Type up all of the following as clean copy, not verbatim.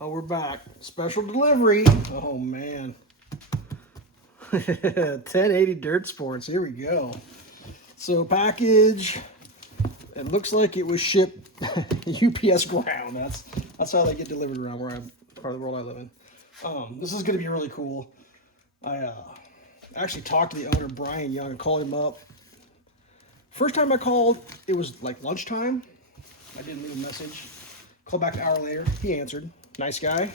Oh, we're back. Special delivery. Oh, man. 1080 Dirt Sports. Here we go. So, package. It looks like it was shipped UPS ground. That's how they get delivered around where I'm part of the world I live in. This is going to be really cool. I actually talked to the owner, Brian Young, and called him up. First time I called, it was like lunchtime. I didn't leave a message. Called back an hour later. He answered. Nice guy.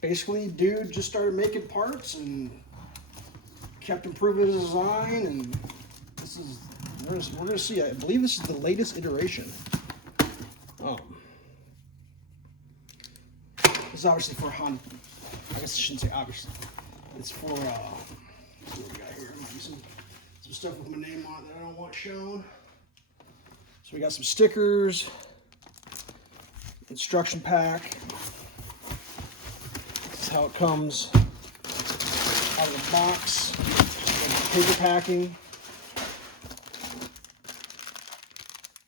Basically, dude just started making parts and kept improving his design, and this is we're gonna see. I believe this is the latest iteration. This is obviously for Honda. I guess I shouldn't say obviously. It's for what do we got here? Might be some stuff with my name on it that I don't want shown. So we got some stickers, instruction pack. This is how it comes out of the box. Paper packing.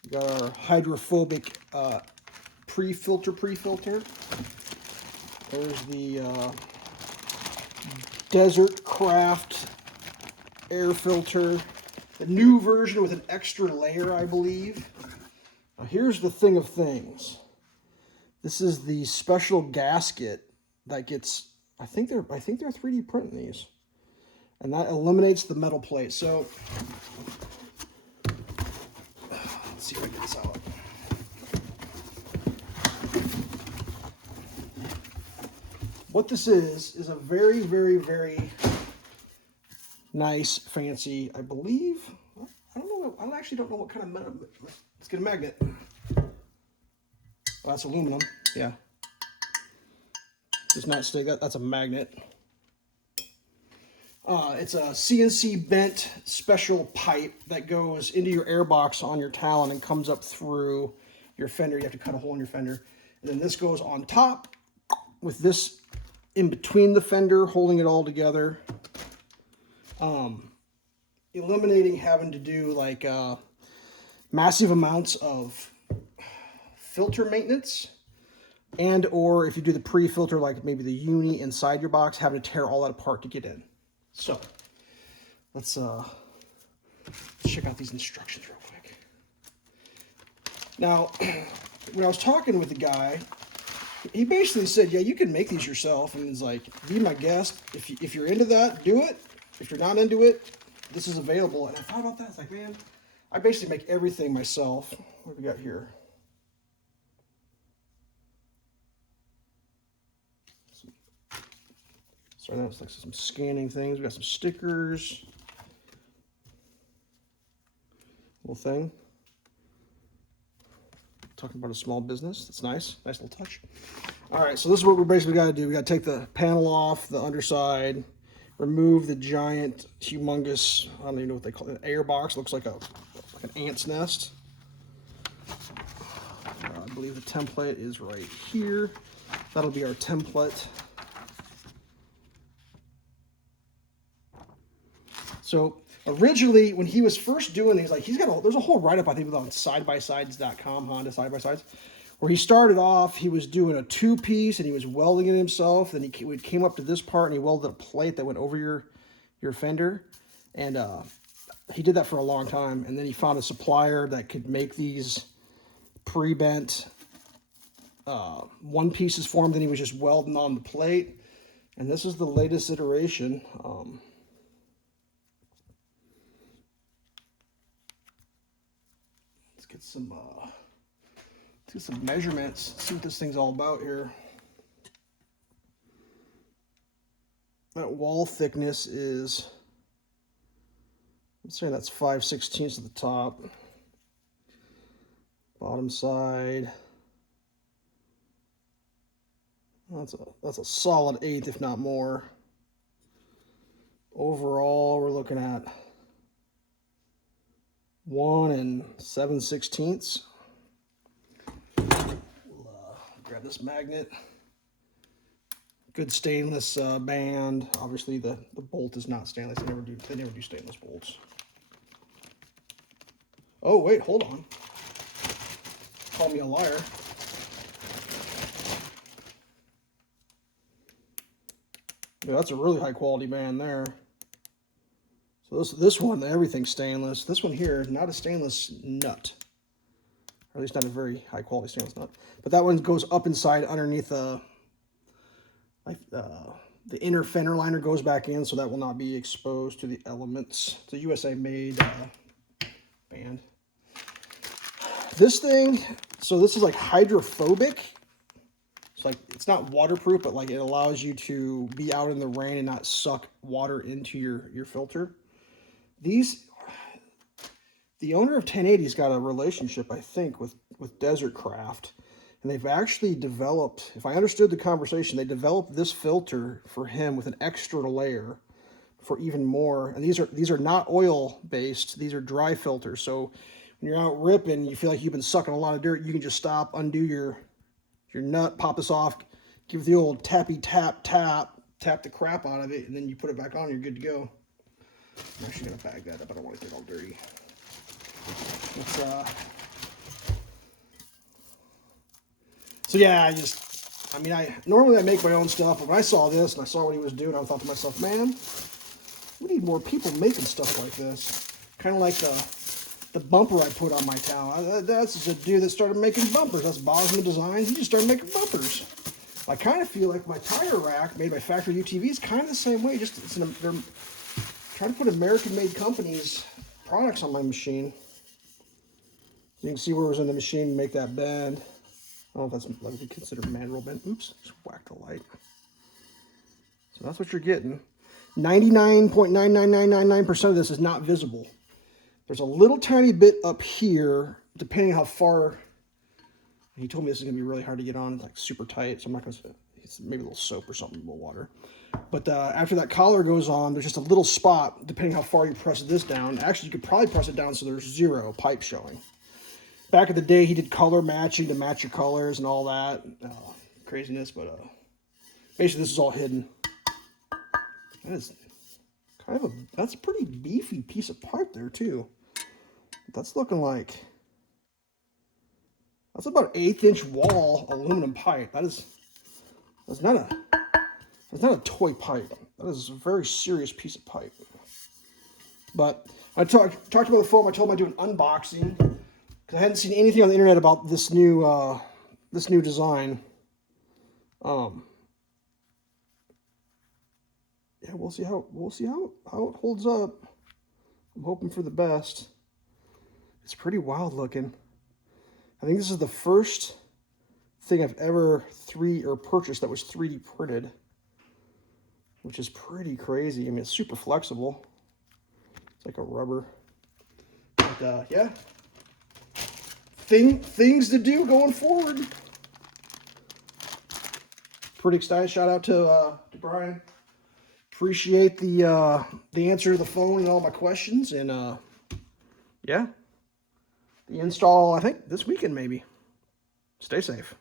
We got our hydrophobic pre-filter. There's the Desertcraft air filter. The new version with an extra layer, I believe. Now here's the thing of things. This is the special gasket that gets, I think they're 3D printing these. And that eliminates the metal plate. So let's see if I can get this out. What this is a very, very, very nice, fancy, I believe. I don't know. I actually don't know what kind of metal. Let's get a magnet. Oh, that's aluminum. Yeah. Does not stick. That's a magnet. It's a CNC bent special pipe that goes into your airbox on your Talon and comes up through your fender. You have to cut a hole in your fender. And then this goes on top with this in between the fender, holding it all together. Eliminating having to do like massive amounts of filter maintenance, and or if you do the pre-filter, like maybe the uni inside your box, having to tear all that apart to get in. So let's check out these instructions real quick. Now, when I was talking with the guy, he basically said, yeah, you can make these yourself. And he's like, be my guest. If you're into that, do it. If you're not into it, this is available. And I thought about that. It's like, man, I basically make everything myself. What do we got here? Sorry, that's like some scanning things. We got some stickers. Little thing. Talking about a small business. That's nice. Nice little touch. All right, so this is what we're basically got to do. We got to take the panel off, the underside, remove the giant, humongous, I don't even know what they call it, an air box. Looks like an ant's nest. I believe the template is right here. That'll be our template. So originally, when he was first doing these, like there's a whole write-up I think on sidebystsides.com, Honda side-by-sides, where he started off, he was doing a two-piece and he was welding it himself. Then he came up to this part and he welded a plate that went over your fender. And he did that for a long time. And then he found a supplier that could make these pre-bent one pieces for him. Then he was just welding on the plate. And this is the latest iteration. Get some measurements, see what this thing's all about here. That wall thickness is, let's say that's 5/16 at the top. Bottom side, that's a solid 1/8, if not more. Overall, we're looking at 1 7/16. We'll grab this magnet. Good stainless band. Obviously, the bolt is not stainless. They never do stainless bolts. Oh wait, hold on. Call me a liar. Yeah, that's a really high quality band there. So this one, everything's stainless. This one here, not a stainless nut. Or at least not a very high quality stainless nut. But that one goes up inside underneath the inner fender liner goes back in, so that will not be exposed to the elements. It's a USA made band. This thing, so this is like hydrophobic. It's like, it's not waterproof, but like it allows you to be out in the rain and not suck water into your filter. The owner of 1080's got a relationship, I think, with Desertcraft. And they've actually developed, if I understood the conversation, they developed this filter for him with an extra layer for even more. And these are not oil-based. These are dry filters. So when you're out ripping, you feel like you've been sucking a lot of dirt, you can just stop, undo your nut, pop this off, give it the old tappy tap, tap the crap out of it, and then you put it back on, you're good to go. I'm actually going to bag that up. I don't want to get all dirty. So yeah, I normally I make my own stuff, but when I saw this and I saw what he was doing, I thought to myself, man, we need more people making stuff like this. Kind of like the bumper I put on my Talon. That's a dude that started making bumpers. That's Bosman Designs. He just started making bumpers. I kind of feel like my tire rack made by factory UTV is kind of the same way. Just they're trying to put American-made companies' products on my machine. You can see where it was in the machine to make that bend. I don't know if that's like considered a mandrel bend. Oops, just whacked the light. So that's what you're getting. 99.99999% of this is not visible. There's a little tiny bit up here, depending how far. He told me this is going to be really hard to get on. It's like super tight, so I'm not going to, it's maybe a little soap or something, a little water. But after that collar goes on, there's just a little spot, depending how far you press this down. Actually, you could probably press it down so there's zero pipe showing. Back in the day, he did color matching to match your colors and all that craziness, but basically this is all hidden. That is kind of that's a pretty beefy piece of pipe there too. That's looking like, that's about an 1/8 inch wall aluminum pipe. That's not a toy pipe. That is a very serious piece of pipe. But I talked about the foam. I told him I'd do an unboxing because I hadn't seen anything on the internet about this new design. Yeah, we'll see how it holds up. I'm hoping for the best. It's pretty wild looking. I think this is the first thing I've ever purchased that was 3D printed, which is pretty crazy. I mean, it's super flexible. It's like a rubber. But yeah, things to do going forward. Pretty excited. Shout out to Brian. Appreciate the answer to the phone and all my questions, and yeah, the install I think this weekend maybe. Stay safe.